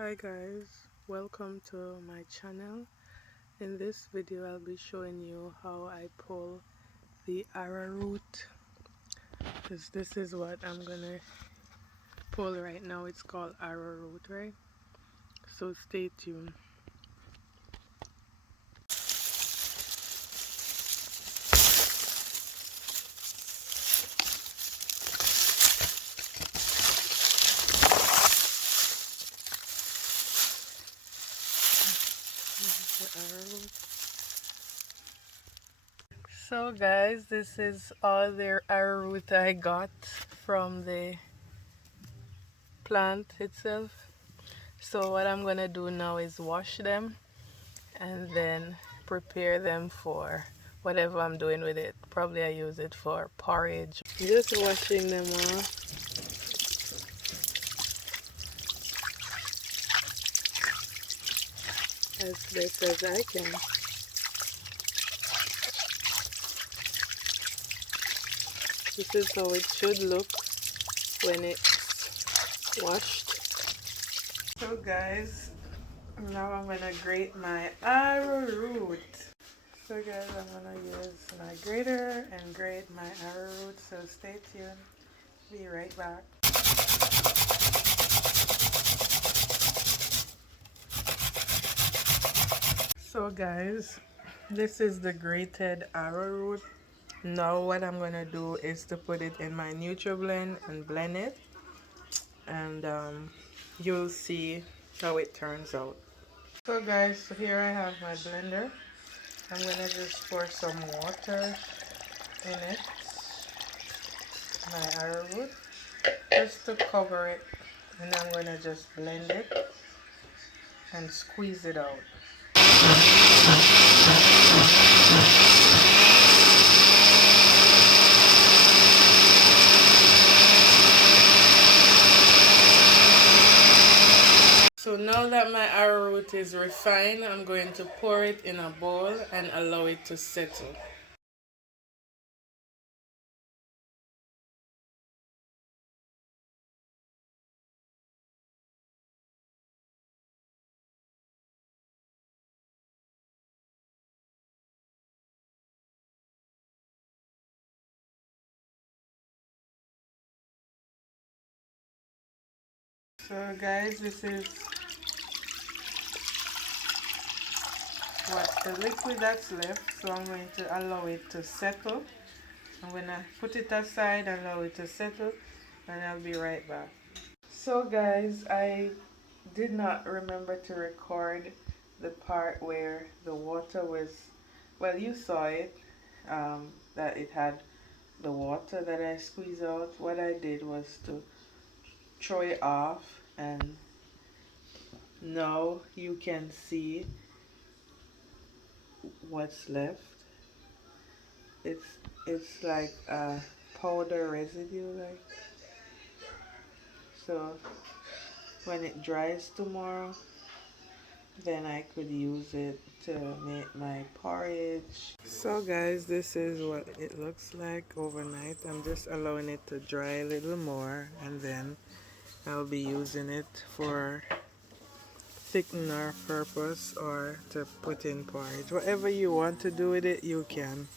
Hi guys, welcome to my channel. In this video I'll be showing you how I pull the arrowroot, because this is what I'm gonna pull right now. It's called arrowroot, right? So stay tuned. This is the arrowroot. So guys, this is all the arrowroot I got from the plant itself. So what I'm gonna do now is wash them and then prepare them for whatever I'm doing with it. Probably I use it for porridge. Just washing them off. As best as I can. This is how it should look when it's washed. So guys, now I'm gonna grate my arrowroot. So guys, I'm gonna use my grater and grate my arrowroot, so stay tuned. Be right back. So guys, this is the grated arrowroot. Now what I'm gonna do is to put it in my NutriBlend and blend it, and you'll see how it turns out. So guys, so here I have my blender. I'm gonna just pour some water in it, my arrowroot, just to cover it, and I'm gonna just blend it and squeeze it out. So now that my arrowroot is refined, I'm going to pour it in a bowl and allow it to settle. So guys, this is what the liquid that's left, so I'm going to allow it to settle. I'm going to put it aside, allow it to settle, and I'll be right back. So guys, I did not remember to record the part where the water was, well, you saw it, that it had the water that I squeezed out. What I did was to throw it off, and now you can see what's left. It's like a powder residue, like. So when it dries tomorrow, then I could use it to make my porridge. So guys, this is what it looks like overnight. I'm just allowing it to dry a little more, and then I'll be using it for thickener purpose or to put in porridge. Whatever you want to do with it, you can.